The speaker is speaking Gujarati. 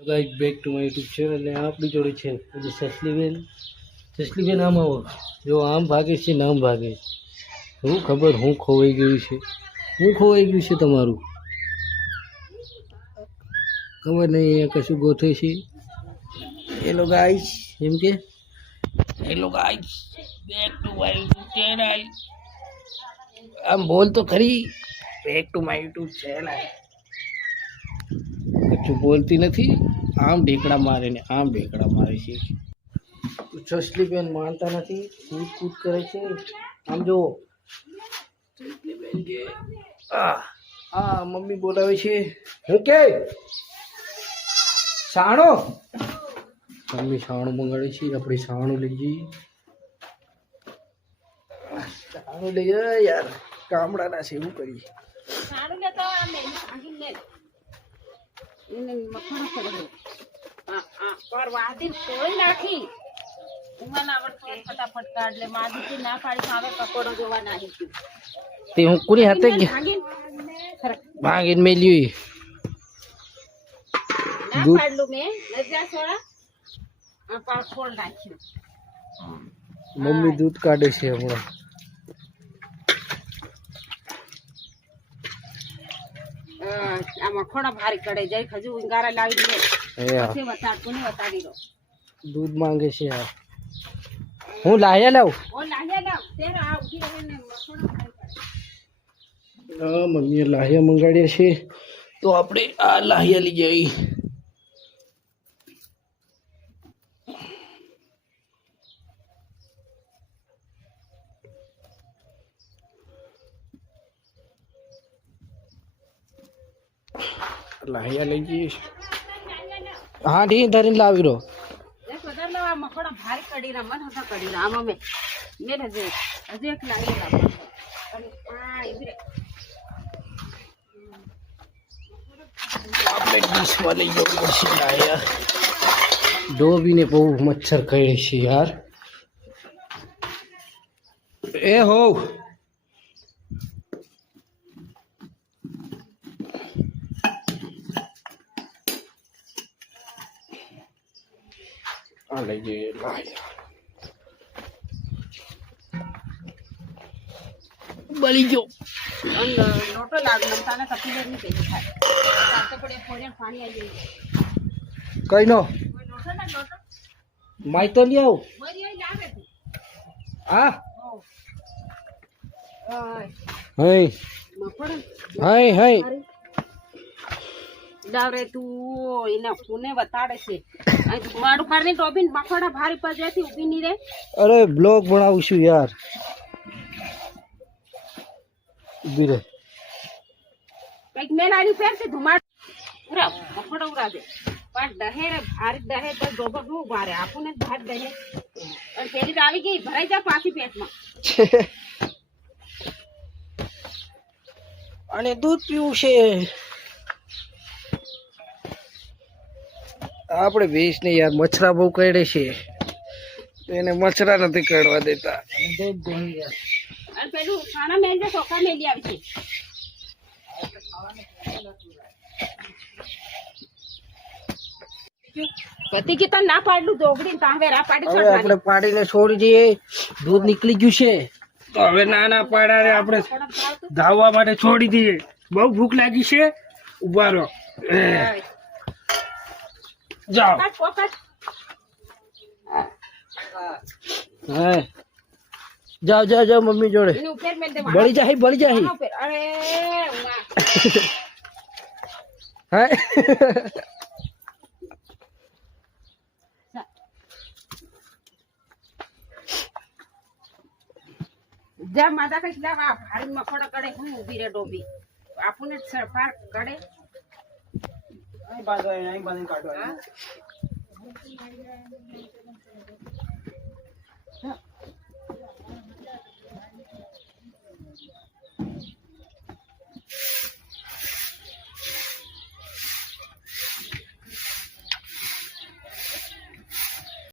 Guys back to my YouTube channel અને આપણી જોડે છે. પછી સસલીબેન. સસલીબેન આમ આવો. જો આમ ભાગે છે નામ ભાગે છે. શું ખબર હું ખોવાઈ ગયું છે. હું ખોવાઈ ગયું છે તમારું? ખબર નહીં અહીંયા કશું ગોથે છે? હેલો ગાઈસ એમ કે? Hello guys back to my YouTube channel આમ બોલ તો ખરી. Back to my YouTube channel બોલતી નથી? આમ ઢેકડા મારે ને આમ ઢેકડા મારે છે. જસલીબેન માનતા નથી? કૂદ કૂદ કરે છે? આમ જુઓ. જસલીબેન કે આ આ મમ્મી બોલાવે છે. હું કે? સાણો મમ્મી સાણું મંગાડે છે. આપણે સાણું લઈ જઈએ. સાણું લઈ જાય યાર. ગામડાના સેવું કરીએ? સાણું લેતો આ મેં સાણું લે એને મખણો કર્યો પર વાદી કોઈ નાખી. તે હું કોની હાથે ભાગીને મેલ્યું મમ્મી દૂધ કાઢે છે હમણાં. મખણો ભારી કડે જાય ખજુ ગારા લાવી દે પછી વતાડ કોને વતાડી દો દૂધ. માંગે છે આ હું લાહ્યા લાવ ઓ લાહ્યા લાવ. તેર આ ઊભી રહે ને મખણો ભારી કડે હા મમ્મીએ લાહિયા મંગાડ્યા છે. તો આપણે આ લાહિયા લઈ જઈ લાહિયા લઈ જઈએ હા ઢી ધરીને લાવી રહો એક વધારે લાવા મખોડા ભારી કડી ના મન હતા કડી ના આમાં મેં મેં હજુ હજુ એક લાવી લાવવા અને આ ઈબરે આપણે હા ઢી ધરીને લાવી લાહિયા ડોબીને બહુ મચ્છર કરડે છે યાર. એ હોવ. આ લઈ જઈએ બળી ગયો લોટો લાગનો તને કપી દે ની પેલી થાય ચાલતો પડે ફોડે પાણી આવી ગયું કઈ નો લોટો ના લોટો માય તો લઈ આવ મરી આઈ લાવે તું હા હો ઓય હઈ મખોડા લાવરે તું એના ફોને વતાડે છે. મારું કાઢને ટોપીને બફાડા ભારી પર જતી ઊભી ની રે. અરે બ્લોગ બનાવું છું યાર. ઊભી રે કંઈક મેલાની છે ધુમાડ. ઉરા બફાડા ઉરા દે. પણ દહે રે ભારી દહે તો ગોબરનું ભારે. આપુને ભાર દહે. અને પેલી આવી ગઈ ભરાઈ જા પાછી પેટમાં. અને દૂધ પીવું છે. આપણે ભેંસ ને યાર મચ્છરા બહુ કરડે છે. તો એને મચ્છરા નથી કરડવા દેતા. અને પેલું ખાના મેલ જે ચોખા મેલી આવી છે. પતિ કે ના પાડલું દોગડી તા હવે રા પાડી હવે છોડ આપણે પાડીને છોડી દઈએ. દૂધ નીકળી ગયું છે. તો હવે નાના પાડાને આપણે ધાવવા માટે છોડી દઈએ. બહુ ભૂખ લાગી છે. ઊભા રહો. જાઓ. જાઓ જાઓ જાઓ મમ્મી જોડે. બળી જાય બળી જાય. હા. જા માતા કઈ જા આ ભારી મખોડા કડે હું ઊભી રે ડોબી. આપણને સરપાર કડે હા?